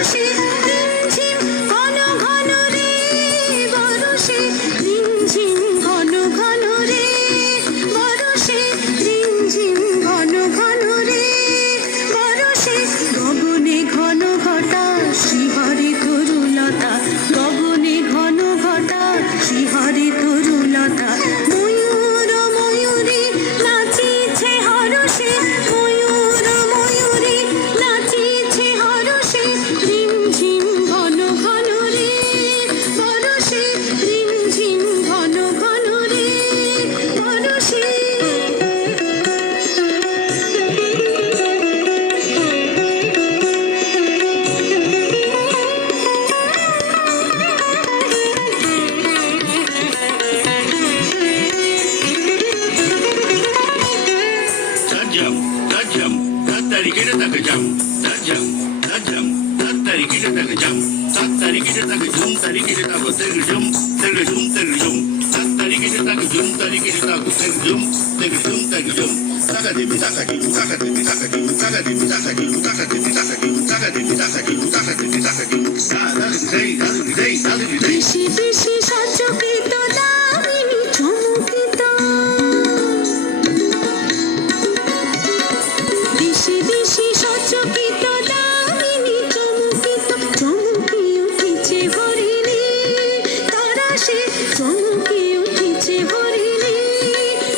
বরষে রিমঝিম ঘন ঘন রে, বরষে রিমঝিম ঘন ঘন রে, বরষে রিমঝিম ঘন ঘন রে, বরষে গগনে ঘন ঘটা শিহরে তরুলতা, গগনে ঘন ঘটা শিহরে তরুলতা, ময়ূর ময়ূরী নাচিছে হরষে, ময়ূর ময়ূরী নাচিছে হরষে, রিমঝিম ঘন ঘন রে, বরষে রিমঝিম ঘন ঘন রে, বরষে। Tajam, tajam, tattari kita tak kejam. Tajam, tajam, tattari kita tak kejam. Tattari kita tak kejum, tari kita tak terkejum, terkejum, terkejum. Tattari kita tak kejum, tari kita tak terkejum, terkejum, terkejum. Takadimu, takadimu, takadimu, takadimu, takadimu, takadimu, takadimu, takadimu, takadimu, takadimu, takadimu, takadimu. Dalidei, dalidei. বেশি বেশি সচকিত দামিনী চমকিত, বেশি বেশি সচকিত দামিনী চমকিত, চমকি উঠেছে হরিণী তারাশে, চমকি উঠেছে হরিণী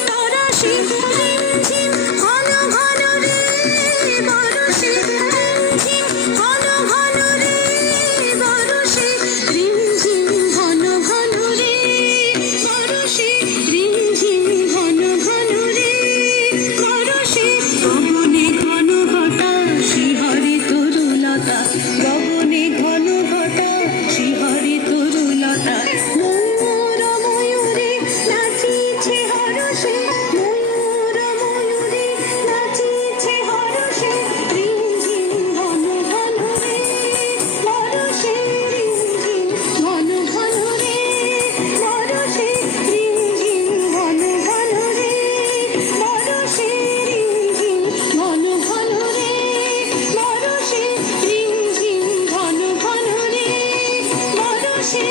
তারাশে, রিমঝিম ঘন ঘন রে, বরষে রিমঝিম ঘন ঘন রে, বরষে রিমঝিম ঘন ঘন রে, বরষে রিমঝিম ঘন ঘন রে, বরষে গগনে ঘন ঘটা শিহরে তরুলতা, গগনে ঘন ঘটা শিহরে তরুলতা, ময়ূর ময়ূরী নাচিছে হরষে, ময়ূর ময়ূরী নাচিছে হরষে, রিমঝিম ঘন ঘন রে, বরষে রিমঝিম ঘন ঘন রে, বরষে রিমঝিম ঘন ঘন রে, বরষে রিমঝিম ঘন ঘন রে, বরষে রিমঝিম ঘন ঘন রে, বরষে